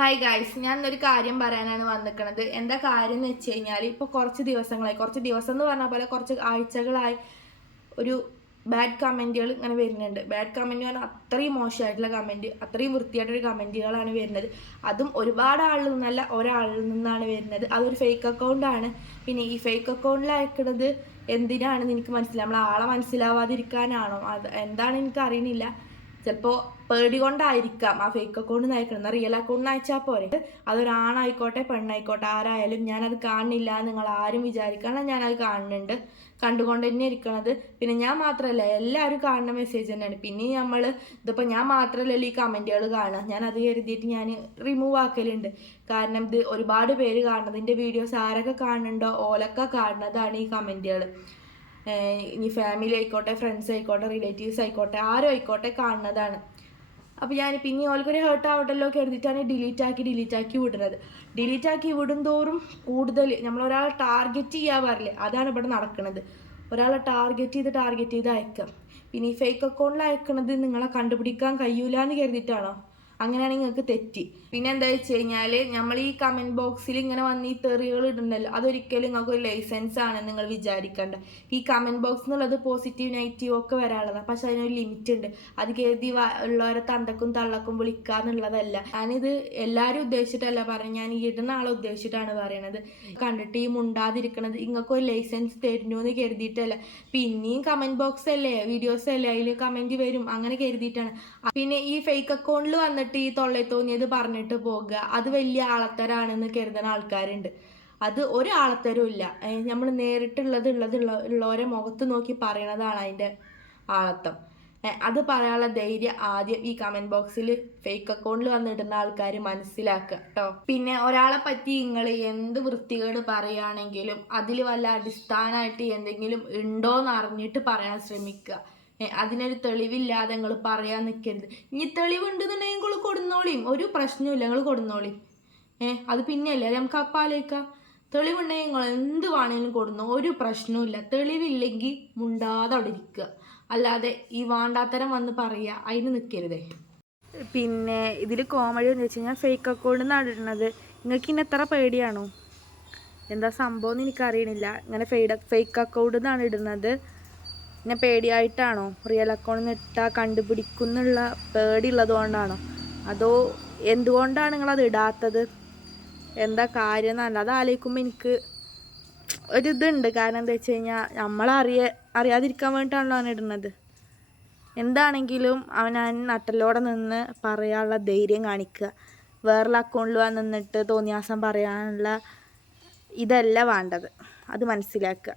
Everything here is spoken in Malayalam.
ഹായ് ഗൈസ് ഞാൻ ഒരു കാര്യം പറയാനാണ് വന്നിരിക്കുന്നത് എന്താ കാര്യം എന്ന് വെച്ച് കഴിഞ്ഞാൽ ഇപ്പോൾ കുറച്ച് ദിവസങ്ങളായി. കുറച്ച് ദിവസം എന്ന് പറഞ്ഞ പോലെ കുറച്ച് ആഴ്ചകളായി ഒരു ബാഡ് കമന്റുകൾ ഇങ്ങനെ വരുന്നുണ്ട്. ബാഡ് കമന്റ് പറഞ്ഞാൽ അത്രയും മോശമായിട്ടുള്ള കമന്റ് അത്രയും വൃത്തിയായിട്ടൊരു കമന്റുകളാണ് വരുന്നത്. അതും ഒരുപാട് ആളിൽ നിന്നല്ല ഒരാളിൽ നിന്നാണ് വരുന്നത്. അതൊരു ഫേക്ക് അക്കൗണ്ടാണ് പിന്നെ ഈ ഫേക്ക് അക്കൗണ്ടിൽ അയക്കുന്നത് എന്തിനാണെന്ന് എനിക്ക് മനസ്സിലാവും നമ്മൾ ആളെ മനസ്സിലാവാതിരിക്കാനാണോ? അത് എന്താണെന്ന് എനിക്ക് അറിയണില്ല ചിലപ്പോൾ പേടി കൊണ്ടായിരിക്കാം ആ ഫേക്ക് അക്കൗണ്ട് അയക്കണം റിയൽ അക്കൗണ്ട് അയച്ചാൽ പോരെ? അതൊരാണായിക്കോട്ടെ പെണ്ണായിക്കോട്ടെ ആരായാലും ഞാനത് കാണുന്നില്ല എന്ന് നിങ്ങൾ ആരും വിചാരിക്കണം ഞാനത് കാണുന്നുണ്ട്. കണ്ടുകൊണ്ട് തന്നെ ഇരിക്കണത്. പിന്നെ ഞാൻ മാത്രമല്ല എല്ലാവരും കാണുന്ന മെസ്സേജ് തന്നെയാണ്. പിന്നെ നമ്മൾ ഇതിപ്പോൾ ഞാൻ മാത്രമല്ലല്ലോ ഈ കമന്റുകൾ കാണുക. ഞാൻ അത് കരുതിയിട്ട് ഞാൻ റിമൂവ് ആക്കലുണ്ട്. കാരണം ഇത് ഒരുപാട് പേര് കാണുന്നത് ഇതിന്റെ വീഡിയോസ് ആരൊക്കെ കാണുന്നുണ്ടോ ഓലൊക്കെ കാണുന്നതാണ് ഈ കമന്റുകൾ ഇനി ഫാമിലി ആയിക്കോട്ടെ ഫ്രണ്ട്സ് ആയിക്കോട്ടെ റിലേറ്റീവ്സ് ആയിക്കോട്ടെ ആരും ആയിക്കോട്ടെ കാണുന്നതാണ്. അപ്പോൾ ഞാൻ പിന്നെ ഓൾക്കൊരു ഹേർട്ട് ആവട്ടല്ലോ കരുതിയിട്ടാണ് ഡിലീറ്റ് ആക്കി ഡിലീറ്റ് ആക്കി വിടുന്നത്. ഡിലീറ്റ് ആക്കി വിടും തോറും കൂടുതൽ നമ്മൾ ഒരാളെ ടാർഗറ്റ് ചെയ്യാൻ പാടില്ലേ അതാണ് ഇവിടെ നടക്കുന്നത് ഒരാളെ ടാർഗറ്റ് ചെയ്ത് ടാർഗറ്റ് ചെയ്ത് അയക്കാം. പിന്നെ ഈ ഫേക്ക് അക്കൗണ്ടിൽ അയക്കുന്നത് നിങ്ങളെ കണ്ടുപിടിക്കാൻ കഴിയൂല എന്ന് കരുതിയിട്ടാണോ? അങ്ങനെയാണെങ്കിൽ നിങ്ങൾക്ക് തെറ്റി. പിന്നെ എന്താ വെച്ച് കഴിഞ്ഞാൽ നമ്മൾ ഈ കമന്റ് ബോക്സിൽ ഇങ്ങനെ വന്ന് ഈ തെറികൾ ഇടുന്നല്ലോ അതൊരിക്കലും നിങ്ങൾക്ക് ഒരു ലൈസൻസ് ആണെന്ന് നിങ്ങൾ വിചാരിക്കേണ്ട. ഈ കമന്റ് ബോക്സ് എന്നുള്ളത് പോസിറ്റീവ് നെഗറ്റീവ് ഒക്കെ വരാനുള്ളതാണ് പക്ഷെ അതിനൊരു ലിമിറ്റ് ഉണ്ട്. അത് കരുതി ഉള്ളവരെ തന്തക്കും തള്ളക്കും വിളിക്കുക എന്നുള്ളതല്ല. ഞാനിത് എല്ലാവരും ഉദ്ദേശിച്ചിട്ടല്ല പറയുന്നത് ഞാൻ ഇടുന്ന ആളെ ഉദ്ദേശിച്ചിട്ടാണ് പറയണത്. കണ്ടിട്ട് ഈ മുണ്ടാതിരിക്കണത് നിങ്ങൾക്ക് ഒരു ലൈസൻസ് തരുന്നു എന്ന് കരുതിയിട്ടല്ല. പിന്നെയും കമന്റ് ബോക്സ് അല്ലേ വീഡിയോസ് അല്ലേ അതിൽ കമന്റ് വരും. അങ്ങനെ കരുതിയിട്ടാണ്. പിന്നെ ഈ ഫേക്ക് അക്കൗണ്ടിൽ വന്നിട്ട് ഈ തൊള്ളയിൽ തോന്നിയത് പറഞ്ഞിട്ട് പോകുക അത് വലിയ ആളത്തരാണെന്ന് കരുതുന്ന ആൾക്കാരുണ്ട്. അത് ഒരു ആളത്തരും ഇല്ല. നമ്മൾ നേരിട്ടുള്ളത് ഉള്ളത് ഉള്ള ഉള്ളവരെ മുഖത്ത് നോക്കി പറയണതാണ് അതിന്റെ ആളത്തം. അത് പറയാനുള്ള ധൈര്യം ആദ്യം ഈ കമന്റ് ബോക്സിൽ ഫേക്ക് അക്കൗണ്ടിൽ വന്നിടുന്ന ആൾക്കാർ മനസ്സിലാക്കുക കേട്ടോ പിന്നെ ഒരാളെ പറ്റി നിങ്ങൾ എന്ത് വൃത്തികേട് പറയുകയാണെങ്കിലും അതിൽ വല്ല അടിസ്ഥാനമായിട്ട് എന്തെങ്കിലും ഉണ്ടോയെന്ന് അറിഞ്ഞിട്ട് പറയാൻ ശ്രമിക്കുക. അതിനൊരു തെളിവില്ലാതെ നിങ്ങൾ പറയാൻ നിൽക്കരുത് ഇനി തെളിവുണ്ടെന്നുണ്ടെങ്കിൽ നിങ്ങൾ കൊടുന്നോളിയും. ഒരു പ്രശ്നമില്ല നിങ്ങൾ കൊടുന്നോളിയും. ഏ അത് പിന്നെയല്ലേ നമുക്ക് അപ്പാലേക്കാം തെളിവുണ്ടെങ്കിൽ നിങ്ങൾ എന്ത് വേണമെങ്കിലും കൊടുന്നു ഒരു പ്രശ്നവുമില്ല. തെളിവില്ലെങ്കിൽ മുണ്ടാതെ അവിടെ ഇരിക്കുക. അല്ലാതെ ഈ വാണ്ടാത്തരം വന്ന് പറയുക അതിന് നിൽക്കരുതേ പിന്നെ ഇതിൽ കോമഡി എന്ന് വെച്ച് കഴിഞ്ഞാൽ ഫേക്ക് അക്കൗണ്ട് നടുന്നത് നിങ്ങൾക്ക് ഇന്നെ എത്ര പേടിയാണോ? എന്താ സംഭവം എന്ന് എനിക്കറിയണില്ല. ഇങ്ങനെ ഫെയ്ഡ് ഫേക്ക് അക്കൗണ്ട് എന്നാണ് ഇടുന്നത്. പിന്നെ പേടിയായിട്ടാണോ റിയൽ അക്കൗണ്ടിൽ ഇട്ടാൽ കണ്ടുപിടിക്കുന്നുള്ള പേടിയുള്ളത് കൊണ്ടാണോ അതോ എന്തുകൊണ്ടാണ് അത് ഇടാത്തത്? എന്താ കാര്യം എന്നല്ല അത് ആലോചിക്കുമ്പോൾ എനിക്ക് ഒരിതുണ്ട്. കാരണം എന്താ വെച്ച് കഴിഞ്ഞാൽ നമ്മളറിയ അറിയാതിരിക്കാൻ വേണ്ടിയിട്ടാണല്ലോ അവൻ ഇടുന്നത്. എന്താണെങ്കിലും അവൻ നട്ടലോടെ നിന്ന് പറയാനുള്ള ധൈര്യം കാണിക്കുക. വേറെ അക്കൗണ്ടിൽ വന്ന് നിന്നിട്ട് തോന്നിയാസം പറയാനുള്ള ഇതല്ല വേണ്ടത്. അത് മനസ്സിലാക്കുക.